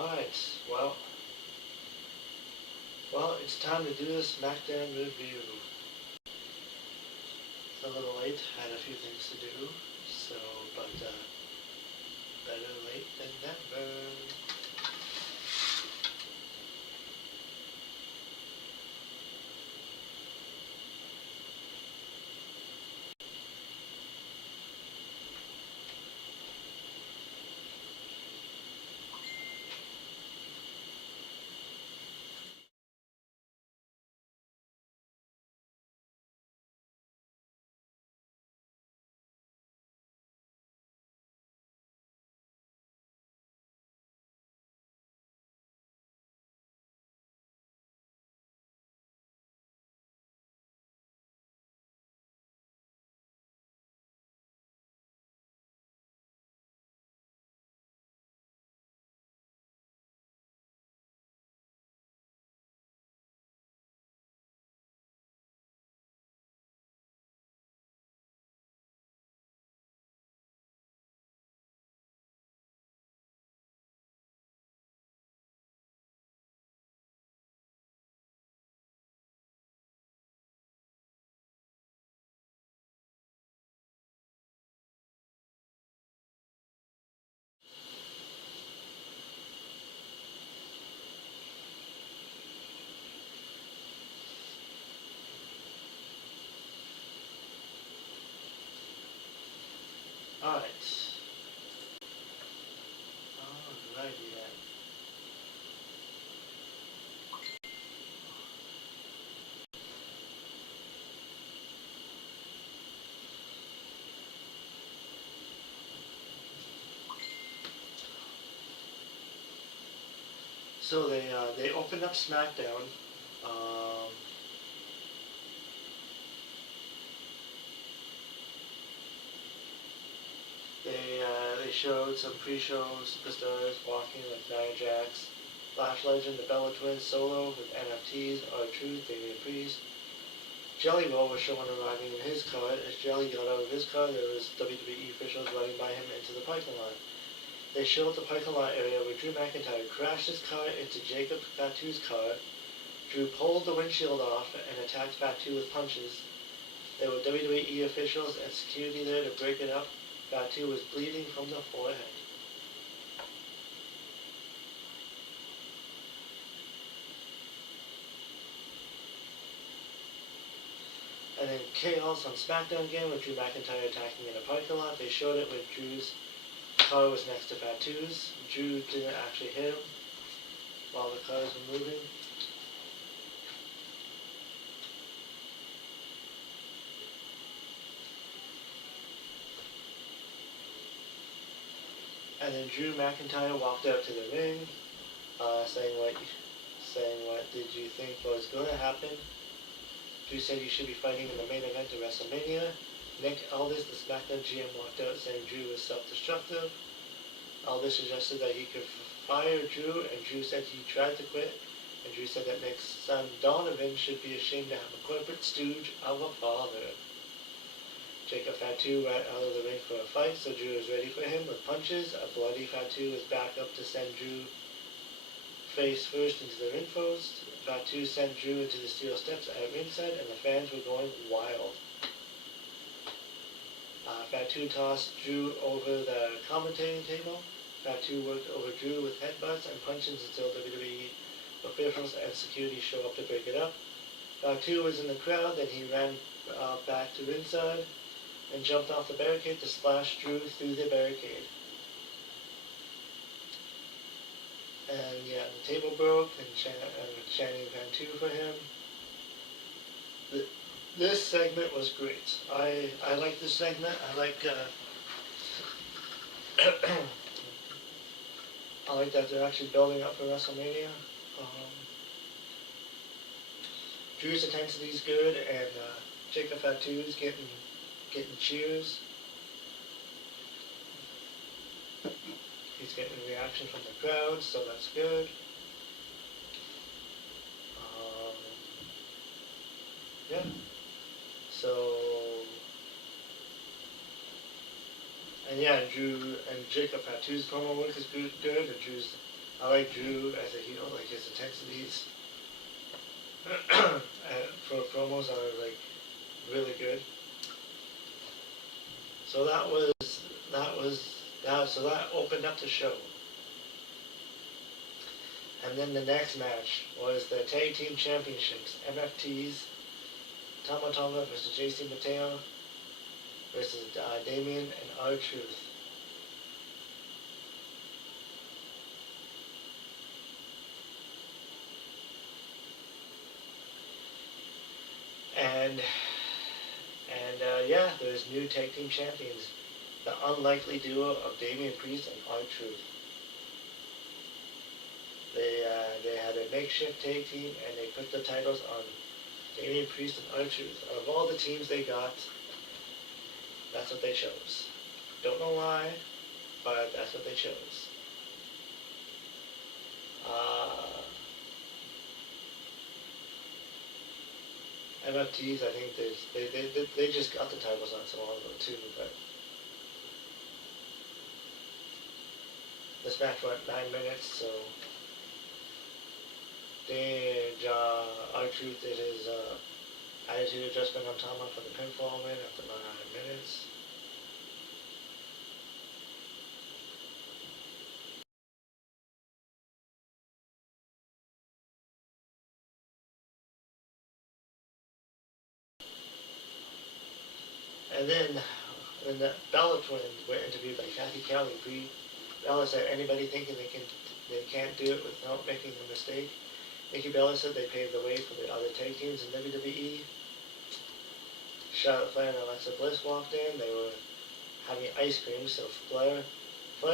Alright, well, it's time to do the Smackdown review. It's a little late, had a few things to do, so, but, better late than never. Alright. Alrighty then. So they opened up Smackdown. Um, they showed some pre-show superstars walking like Nia Jax, Flash Legend, the Bella Twins solo with NFTs, R-Truth, Damian Priest. Jelly Roll was shown arriving in his car. As Jelly got out of his car, there was WWE officials running by him into the parking lot. They showed the parking lot area where Drew McIntyre crashed his car into Jacob Fatu's car. Drew pulled the windshield off and attacked Fatu with punches. There were WWE officials and security there to break it up. Fatu was bleeding from the forehead. And then Chaos on Smackdown again with Drew McIntyre attacking in a parking lot. They showed it when Drew's car was next to Fatu's. Drew didn't actually hit him while the cars were moving. And then Drew McIntyre walked out to the ring, saying what did you think was going to happen? Drew said you should be fighting in the main event of WrestleMania. Nick Aldis, the SmackDown GM, walked out saying Drew was self-destructive. Aldis suggested that he could fire Drew, and Drew said he tried to quit. And Drew said that Nick's son Donovan should be ashamed to have a corporate stooge of a father. Jacob Fatu ran out of the ring for a fight, so Drew was ready for him with punches. A bloody Fatu was back up to send Drew face first into the ring post. Fatu sent Drew into the steel steps at ringside, and the fans were going wild. Fatu tossed Drew over the commentating table. Fatu worked over Drew with headbutts and punches until WWE officials and security show up to break it up. Fatu was in the crowd, then he ran back to ringside and jumped off the barricade to splash Drew through the barricade. And yeah, the table broke and chanting Fatu for him. This segment was great. I like this segment. I like I like that they're actually building up for WrestleMania. Drew's intensity is good, and Jacob Fatu's getting cheers. He's getting a reaction from the crowd, so that's good. Yeah. So, and yeah, Drew and Jacob Fatu's promo work is good, and Drew's I like Drew as a heel, like his intensities for promos are like really good. So that opened up the show. And then the next match was the Tag Team Championships, MFTs, Tama Tonga versus JC Mateo versus Damien and R-Truth. And yeah, there's new tag team champions. The unlikely duo of Damian Priest and R-Truth. They had a makeshift tag team and they put the titles on Damian Priest and R-Truth. Out of all the teams they got, that's what they chose. Don't know why, but that's what they chose. MFTs, I think they just got the titles not so long ago too, but this match went 9 minutes, so R-Truth did his attitude adjustment on Tama for the pinfall win after 9 minutes. And then the Bella twins were interviewed by Kathy Kelly. Bella said anybody thinking they can't do it without making a mistake. Nikki Bella said they paved the way for the other tag teams in WWE. Charlotte Flair and Alexa Bliss walked in. They were having ice cream, so Flair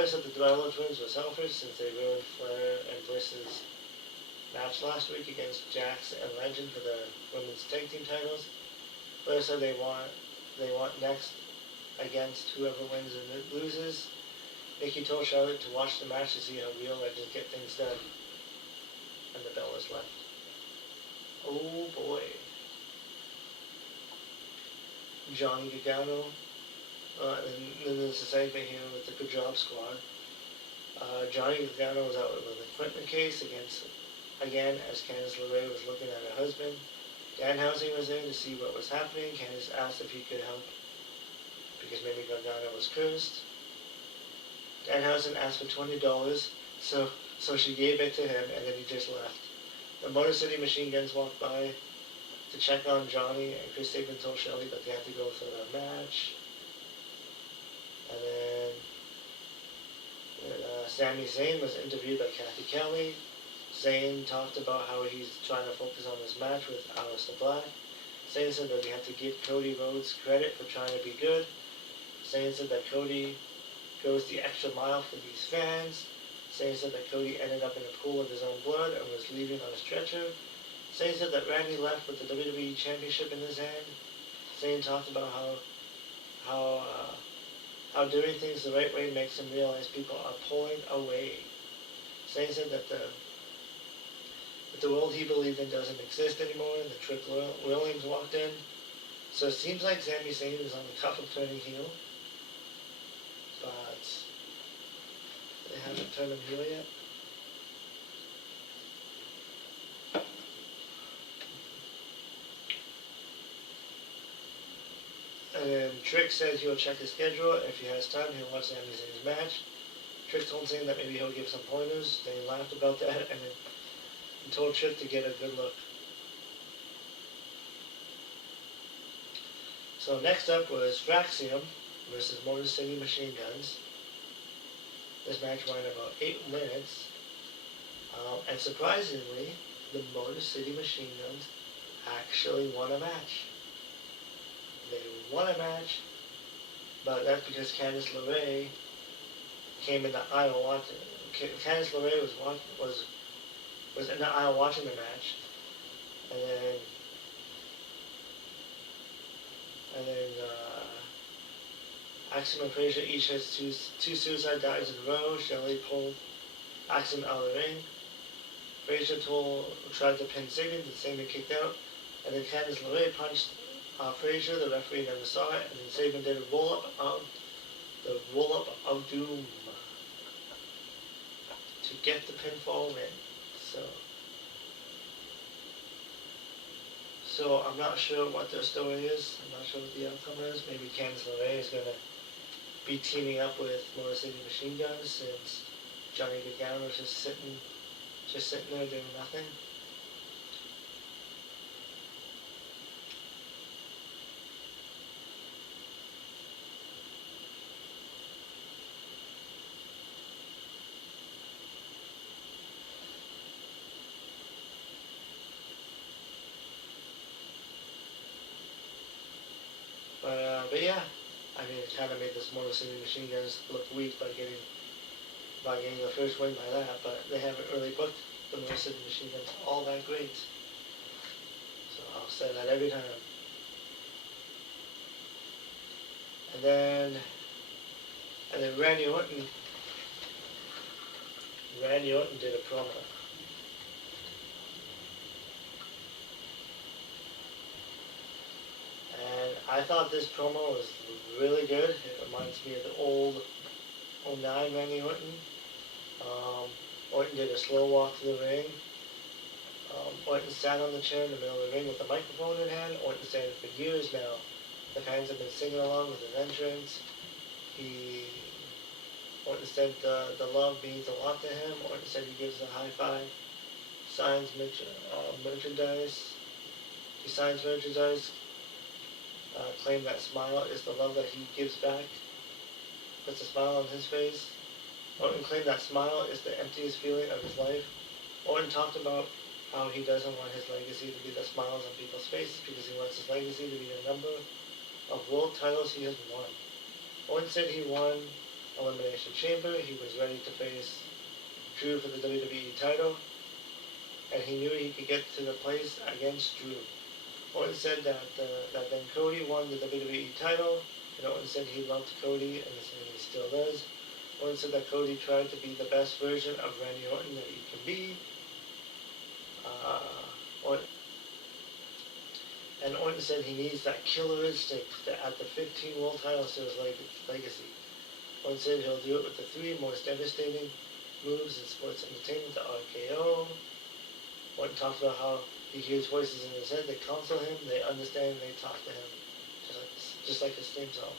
said the Bella twins were selfish since they ruined Flair and Bliss's match last week against Jax and Legend for the women's tag team titles. Flair said they want next against whoever wins and loses. Nikki told Charlotte to watch the match to see how real Legends get things done. And the Bellas left. Oh boy. Johnny Gargano. And then there's a segment here with the Good Job Squad. Johnny Gargano was out with an equipment case again as Candice LeRae was looking at her husband. Danhausen was there to see what was happening. Candice asked if he could help because maybe Gargano was cursed. Danhausen asked for $20, so she gave it to him, and then he just left. The Motor City Machine Guns walked by to check on Johnny, and Chris Sabin told Shelly that they had to go for the match. And then Sami Zayn was interviewed by Kathy Kelly. Zayn talked about how he's trying to focus on his match with Aleister Black. Zayn said that we have to give Cody Rhodes credit for trying to be good. Zayn said that Cody goes the extra mile for these fans. Zayn said that Cody ended up in a pool of his own blood and was leaving on a stretcher. Zayn said that Randy left with the WWE Championship in his hand. Zayn talked about how doing things the right way makes him realize people are pulling away. Zayn said that the world he believed in doesn't exist anymore, and the Trick Williams walked in. So it seems like Sami Zayn is on the cusp of turning heel, but they haven't turned him heel yet. And then Trick says he'll check his schedule. If he has time, he'll watch Sami Zayn's match. Trick told Zayn that maybe he'll give some pointers. They laughed about that, and then he told Trick to get a good look. So next up was Fraxium versus Motor City Machine Guns. This match went about 8 minutes. And surprisingly, the Motor City Machine Guns actually won a match. They won a match, but that's because Candice LeRae came in the aisle watching. Candice LeRae was in the aisle watching the match, and then Axiom and Frazier each has two suicide dives in a row. Shelley pulled Axiom out of the ring. Frazier tried to pin Sabin, but Sabin kicked out, and then Candice LeRae punched Frazier. The referee never saw it, and then Sabin did a roll up of doom to get the pinfall win. So I'm not sure what their story is. I'm not sure what the outcome is. Maybe Candice LeRae is going to be teaming up with Motor City Machine Guns since Johnny Gargano's just sitting there doing nothing. But yeah, I mean, it kind of made this Motor City Machine Guns look weak by getting the first win by that, but they haven't really booked the Motor City Machine Guns all that great. So I'll say that every time. And then Randy Orton did a promo. And I thought this promo was really good. It reminds me of the old 09 Randy Orton. Orton did a slow walk to the ring. Orton sat on the chair in the middle of the ring with the microphone in hand. Orton said for years now, the fans have been singing along with his entrance. Orton said the love means a lot to him. Orton said he gives a high five, signs merchandise. He signs merchandise, claim that smile is the love that he gives back. Puts a smile on his face. Orton claimed that smile is the emptiest feeling of his life. Orton talked about how he doesn't want his legacy to be the smiles on people's faces because he wants his legacy to be the number of world titles he has won. Orton said he won Elimination Chamber. He was ready to face Drew for the WWE title, and he knew he could get to the place against Drew. Orton said that then Cody won the WWE title, and Orton said he loved Cody, and he still does. Orton said that Cody tried to be the best version of Randy Orton that he can be. Orton said he needs that killer instinct to add the 15 world titles to his legacy. Orton said he'll do it with the 3 most devastating moves in sports entertainment, the RKO. Orton talks about how he hears voices in his head, they counsel him, they understand, they talk to him, just like his theme song.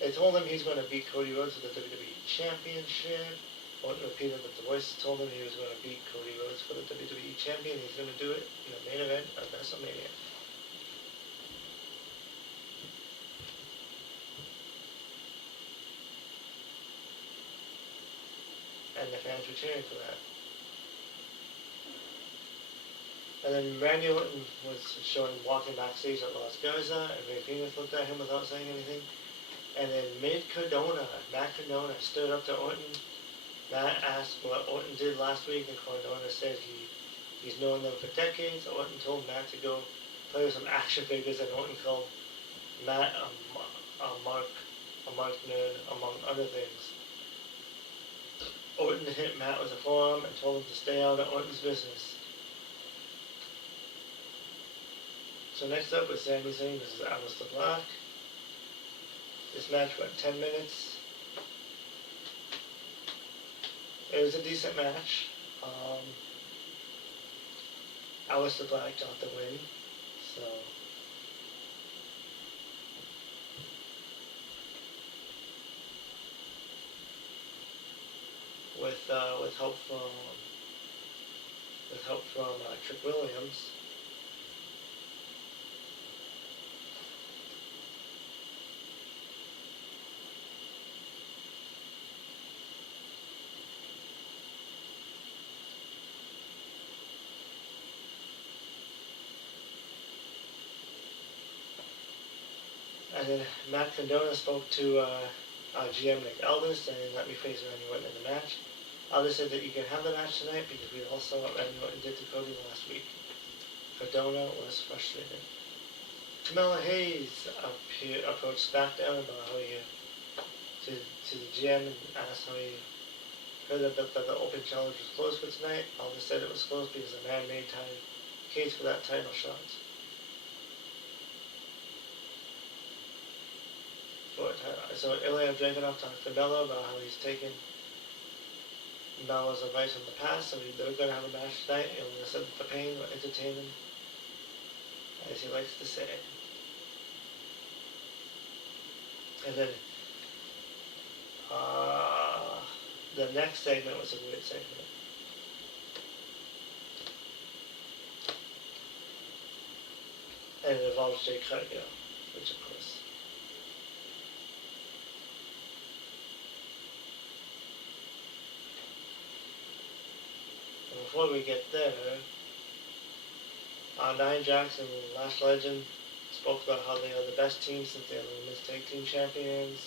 They told him he's going to beat Cody Rhodes for the WWE Championship. Orton repeated that the voices told him he was going to beat Cody Rhodes for the WWE Champion. He's going to do it in the main event of WrestleMania. And the fans were cheering for that. And then Randy Orton was showing walking backstage at Las Garza, and Ray Phoenix looked at him without saying anything. And then Matt Cardona stood up to Orton. Matt asked what Orton did last week, and Cardona said he's known them for decades. Orton told Matt to go play with some action figures, and Orton called Matt a mark nerd, among other things. Orton hit Matt with a forearm and told him to stay out of Orton's business. So next up was Sami Zayn versus Aleister Black. This match went 10 minutes. It was a decent match. Aleister Black got the win. So with help from Trick Williams. And then Matt Cardona spoke to GM Nick Aldis saying, let me face Randy Orton in the match. Aldis said that you can have the match tonight because we all saw what Randy Orton did to Cody last week. Cardona was frustrated. Camilla Hayes approached Smackdown about how to the GM and asked how he heard that the open challenge was closed for tonight. Aldis said it was closed because a man made case for that title shot. So Ilya Dragunov talked to Bella about how he's taken Mel was advice from the past, so they were going to have a match tonight, and listen to the pain or entertain him, as he likes to say. And then the next segment was a weird segment. And it involves Jay Cargill, which of course. And before we get there, Nia Jax and Lash Legend spoke about how they are the best team since they are the Women's Tag Team Champions.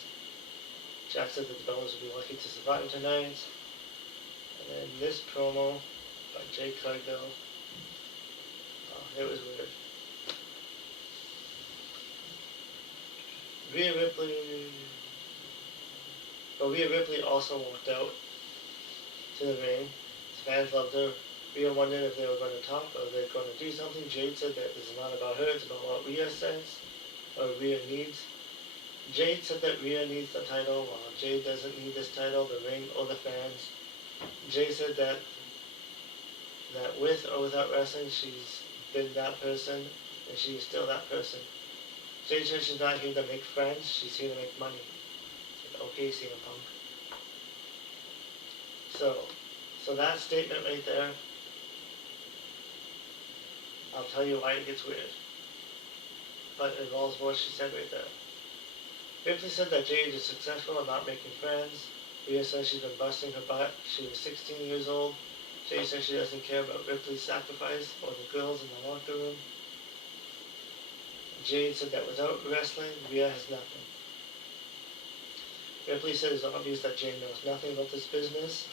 Jax said that the Bellas would be lucky to survive tonight. And then this promo by Jay Cargill, it was weird. Rhea Ripley also walked out to the ring. Fans loved her. Rhea wondered if they were going to talk or if they were going to do something. Jade said that this is not about her, it's about what Rhea says, or Rhea needs. Jade said that Rhea needs the title, while Jade doesn't need this title, the ring, or the fans. Jade said that with or without wrestling, she's been that person, and she is still that person. Jade said she's not here to make friends, she's here to make money. Okay, CM Punk. So that statement right there, I'll tell you why it gets weird. But it involves what she said right there. Ripley said that Jade is successful at not making friends. Rhea says she's been busting her butt. She was 16 years old. Jade says she doesn't care about Ripley's sacrifice or the girls in the locker room. Jade said that without wrestling, Rhea has nothing. Ripley said it's obvious that Jade knows nothing about this business.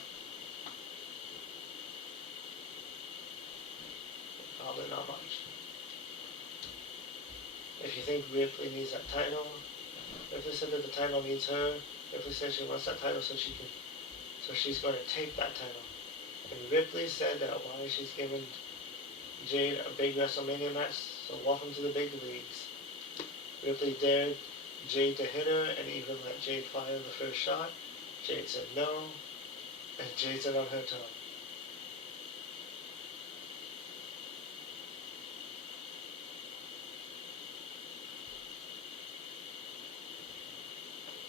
Probably not much. If you think Ripley needs that title, Ripley said that the title needs her. Ripley said she wants that title so she's going to take that title. And Ripley said that why she's giving Jade a big WrestleMania match, so welcome to the big leagues. Ripley dared Jade to hit her and even let Jade fire the first shot. Jade said no, and Jade said on her tongue.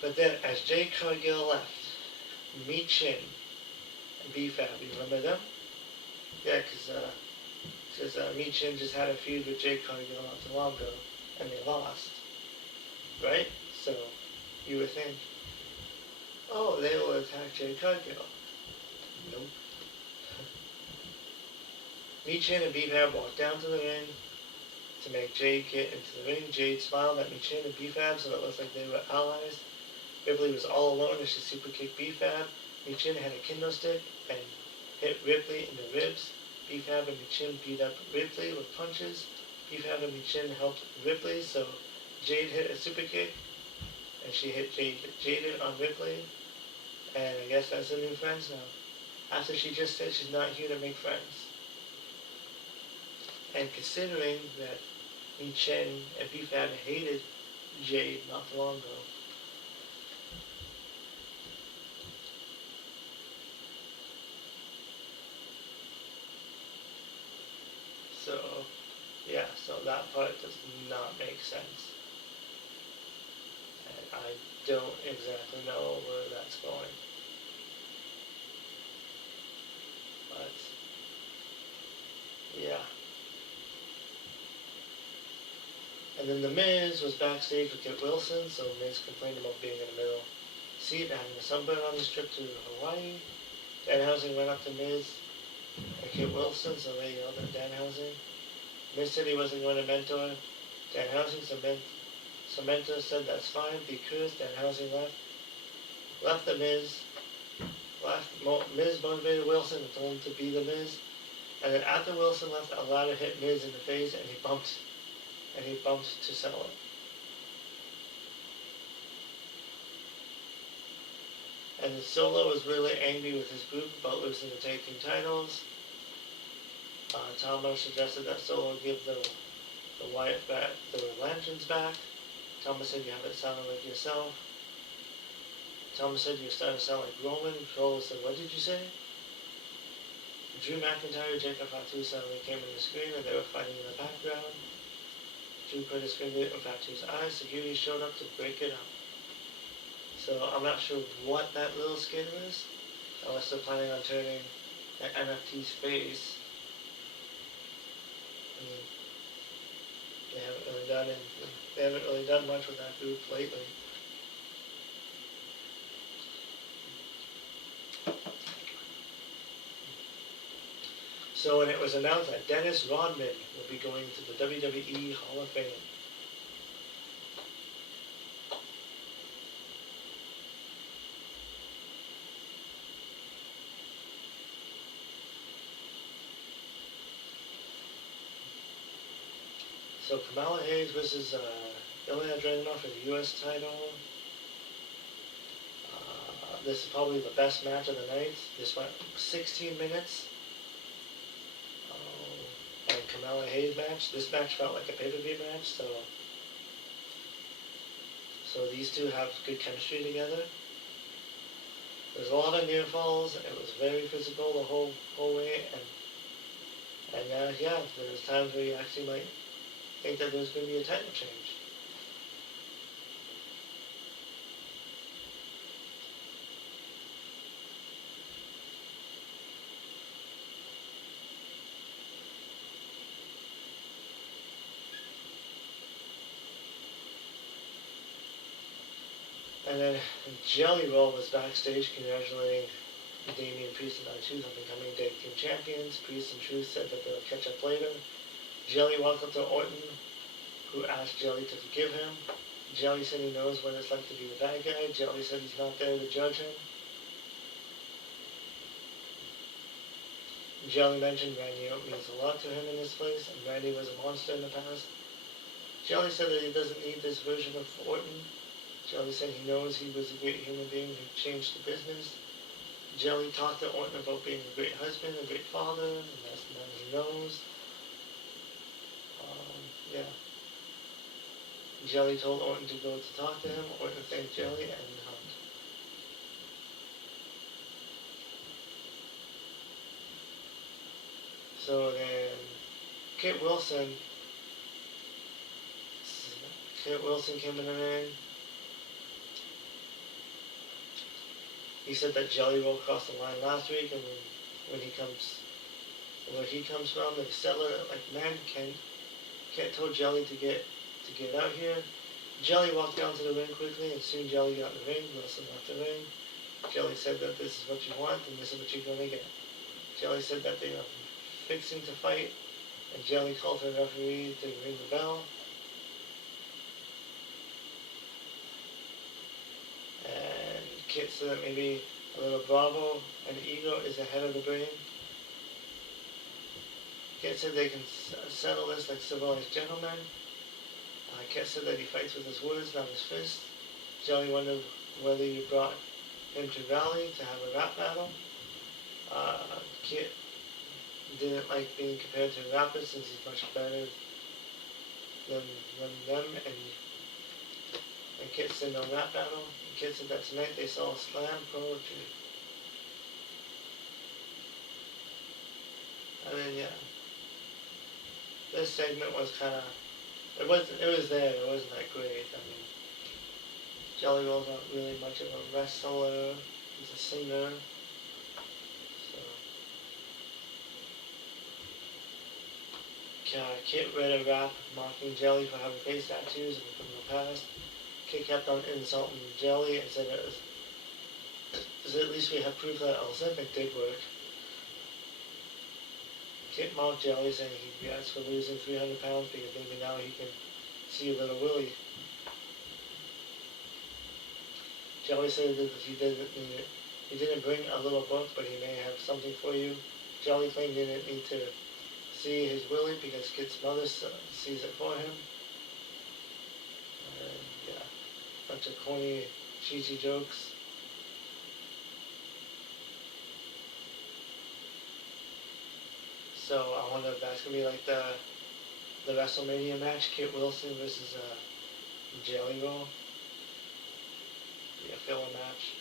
But then, as Jade Cargill left, Michin and B-Fab, you remember them? Yeah, because Michin just had a feud with Jade Cargill not too long ago, and they lost. Right? So, you would think, oh, they will attack Jade Cargill. Nope. Michin and B-Fab walked down to the ring to make Jade get into the ring. Jade smiled at Michin and B-Fab so it looked like they were allies. Ripley was all alone as she super kicked B-Fab. Michin had a kendo stick and hit Ripley in the ribs. B-Fab and Michin beat up Ripley with punches. B-Fab and Michin helped Ripley, so Jade hit a super kick, and she hit Jade on Ripley, and I guess that's their new friends now. After she just said she's not here to make friends. And considering that Michin and B-Fab hated Jade not too long ago, so that part does not make sense. And I don't exactly know where that's going. But, yeah. And then The Miz was backstage with Kit Wilson, so Miz complained about being in the middle seat and having a sunburn on his trip to Hawaii. Danhausen went up to Miz and Kit Wilson, so they yelled at Danhausen. Miz said he wasn't going to mentor. Danhausen Samantha said that's fine because Danhausen left the Miz. Miz motivated Wilson and told him to be the Miz. And then after Wilson left, a ladder hit Miz in the face and he bumped to settle it. And Solo was really angry with his group about losing the tag team titles. Thomas suggested that Solo give the Wyatt back, the lanterns back. Thomas said you haven't sounded like yourself. Thomas said you're starting to sound like Roman. Cole said, what did you say? Drew McIntyre, Jacob Fatu suddenly came on the screen and they were fighting in the background. Drew put his finger in Fatu's eyes. Security showed up to break it up. So I'm not sure what that little skit is, unless they're planning on turning the NFT's face. I mean, they haven't really done much with that group lately. So when it was announced that Dennis Rodman will be going to the WWE Hall of Fame. So Kamala Hayes versus Ilya Dragunov for the U.S. title. This is probably the best match of the night. This went 16 minutes. And Kamala Hayes match. This match felt like a pay-per-view match. So these two have good chemistry together. There's a lot of near falls. It was very physical the whole way, and yeah, there's times where you actually might think that there's going to be a title change. And then Jelly Roll was backstage congratulating Damian Priest and R-Truth on becoming Tag Team Champions. Priest and Truth said that they'll catch up later. Jelly walked up to Orton, who asked Jelly to forgive him. Jelly said he knows what it's like to be the bad guy. Jelly said he's not there to judge him. Jelly mentioned Randy Orton means a lot to him in this place, and Randy was a monster in the past. Jelly said that he doesn't need this version of Orton. Jelly said he knows he was a great human being who changed the business. Jelly talked to Orton about being a great husband, a great father, and that's the man he knows. Yeah. Jelly told Orton to go to talk to him. Orton thanked Jelly and hugged. So then Kit Wilson came in the ring. He said that Jelly Roll crossed the line last week, and where he comes from, the settler, like, man, Kit told Jelly to get out here. Jelly walked down to the ring quickly, and soon Jelly got in the ring. Wilson left the ring. Jelly said that this is what you want, and this is what you're going to get. Jelly said that they are fixing to fight, and Jelly called for the referee to ring the bell. And Kit said that maybe a little bravo and ego is ahead of the brain. Kit said they can settle this like civilized gentlemen. Kit said that he fights with his words, not his fists. Jelly wondered whether you brought him to Raleigh to have a rap battle. Kit didn't like being compared to rappers since he's much better than them, and Kit said no rap battle. And Kit said that tonight they saw slam poetry. And then yeah, this segment was kind of, it was there, it wasn't that great. I mean, Jelly Roll's not really much of a wrestler, he's a singer. Kit read a rap mocking Jelly for having face tattoos from the past. Kit kept on insulting Jelly and said at least we have proof that Ozempic did work. Kit mocked Jelly, saying he regrets for losing 300 pounds because maybe now he can see a little Willie. Jelly said that he didn't bring a little book, but he may have something for you. Jelly claimed he didn't need to see his Willie because Kit's mother sees it for him. And yeah, bunch of corny, cheesy jokes. So I wonder if that's gonna be like the WrestleMania match, Kit Wilson versus Jelly Roll. Be a filler match.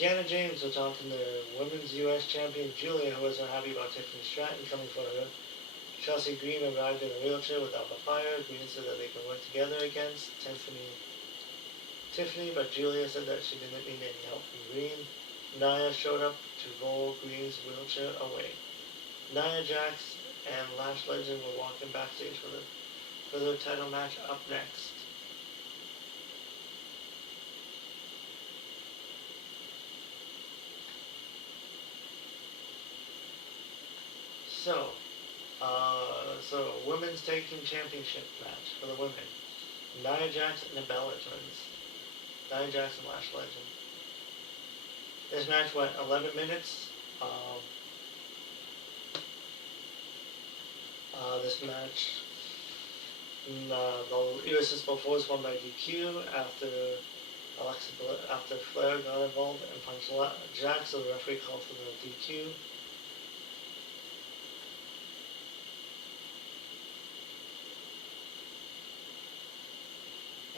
Kiana James was talking to women's U.S. champion Julia, who wasn't happy about Tiffany Stratton coming for her. Chelsea Green arrived in a wheelchair with Alba Fire. Green said that they can work together against Tiffany, but Julia said that she didn't need any help from Green. Nia showed up to roll Green's wheelchair away. Nia Jax and Lash Legend were walking backstage for their title match up next. So women's tag team championship match for the women. Nia Jax and the Bella Twins. Nia Jax and Lash Legend. This match went 11 minutes. This match, the U.S. Force won by DQ after Flair got involved and punched Jax, so the referee called for the DQ.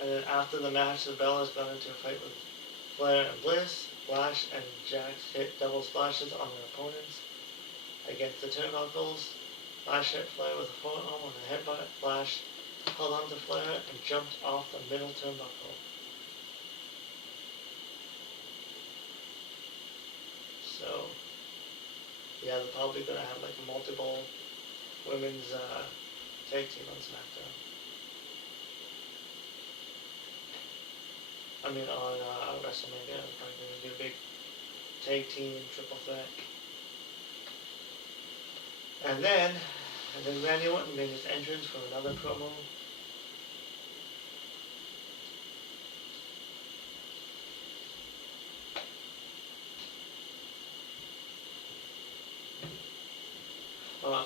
And then after the match, the Bellas got into a fight with Flair and Bliss. Flash and Jax hit double splashes on their opponents against the turnbuckles. Flash hit Flair with a forearm on the headbutt. Flash held on to Flair and jumped off the middle turnbuckle. So, yeah, they're probably going to have like multiple women's tag team on Smackdown. I mean, on WrestleMania, they're probably going to do a big tag team triple threat. And then Randy Orton made his entrance for another promo.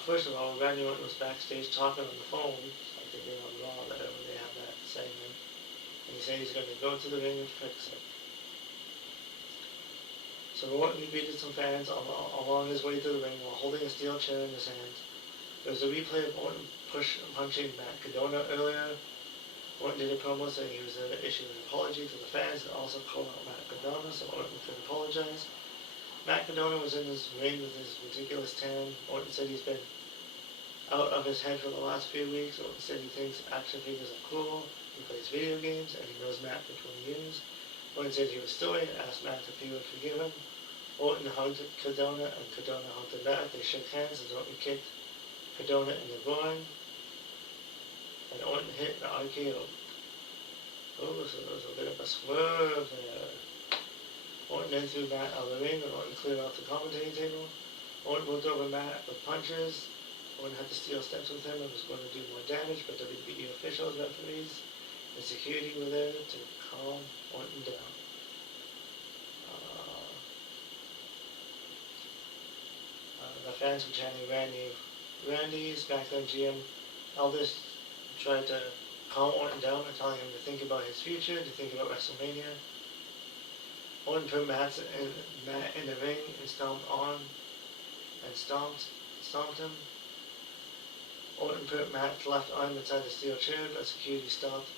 First of all, Randy Orton was backstage talking on the phone. I think they on Raw that they have that segment. And he said he's going to go to the ring and fix it. So Orton greeted some fans along his way to the ring while holding a steel chair in his hands. There was a replay of Orton punching Matt Cardona earlier. Orton did a promo saying he was there to issue an apology to the fans and also call out Matt Cardona so Orton could apologize. Matt Cardona was in his ring with his ridiculous tan. Orton said he's been out of his head for the last few weeks. Orton said he thinks action figures are cool, he plays video games, and he knows Matt for 20 years. Orton said he was stoic and asked Matt if he would forgive him. Orton hugged Cardona and Cardona hugged him back. They shook hands as Orton kicked Cardona in the groin. And Orton hit the RKO. Oh, so there was a bit of a swerve there. Orton then threw Matt out of the ring and Orton cleared off the commentating table. Orton moved over Matt with punches. Orton had to steal steps with him and was going to do more damage, but WWE officials, referees, and security were there to calm Orton down. The fans were chanting Randy, Smackdown GM Aldis tried to calm Orton down and telling him to think about his future, to think about WrestleMania. Orton put Matt in the ring and stomped him. Orton put Matt's left arm inside the steel chair, but security stopped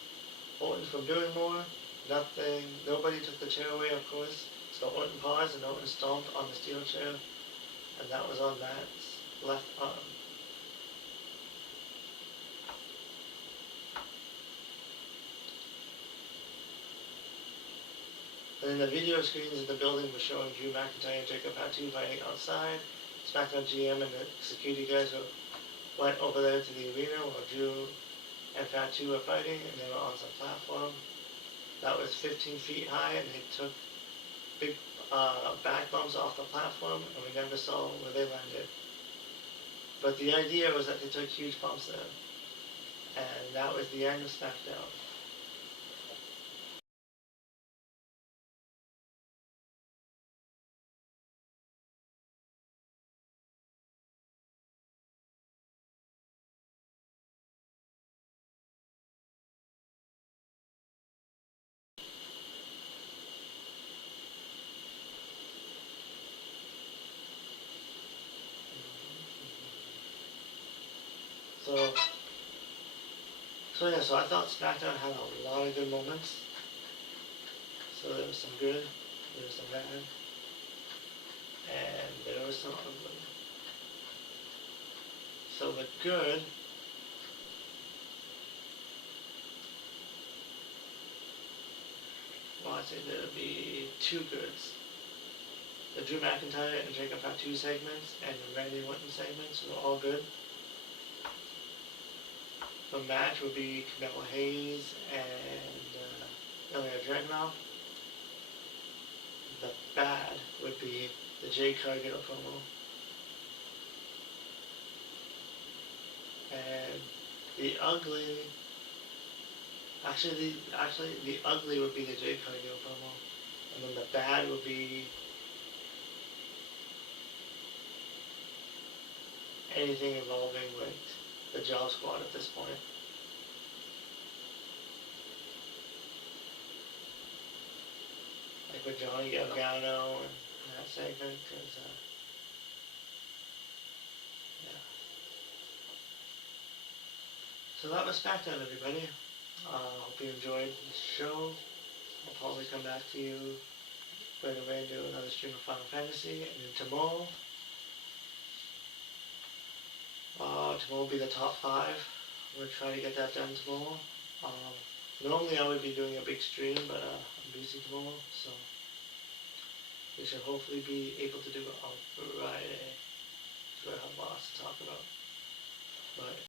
Orton from doing more. Nobody took the chair away, of course. So Orton paused and Orton stomped on the steel chair, and that was on Matt's left arm. And then the video screens in the building were showing Drew McIntyre and Jacob Fatu fighting outside. Smackdown GM and the security guys went over there to the arena while Drew and Fatu were fighting, and they were on some platform that was 15 feet high, and they took big back bumps off the platform, and we never saw where they landed. But the idea was that they took huge bumps there, and that was the end of Smackdown. So I thought Smackdown had a lot of good moments. So there was some good, there was some bad. and there was some ugly. So the good, well, I'd say there would be two goods. The Drew McIntyre and Jacob Fatu segments and the Randy Orton segments were all good. The match would be Camilla Hayes and Ilya Dragunov. The bad would be the Jade Cargill promo. And the ugly, actually the ugly would be the Jade Cargill promo. And then the bad would be anything involving like the Job Squad at this point. Like with Johnny Gargano and that segment, because yeah. So that was Smackdown, everybody. Hope you enjoyed the show. I'll probably come back to you right away and do another stream of Final Fantasy, and then tomorrow will be the top 5. I'm going to try to get that done tomorrow. Normally I would be doing a big stream, but I'm busy tomorrow, so we should hopefully be able to do it on Friday. So I have lots to talk about. But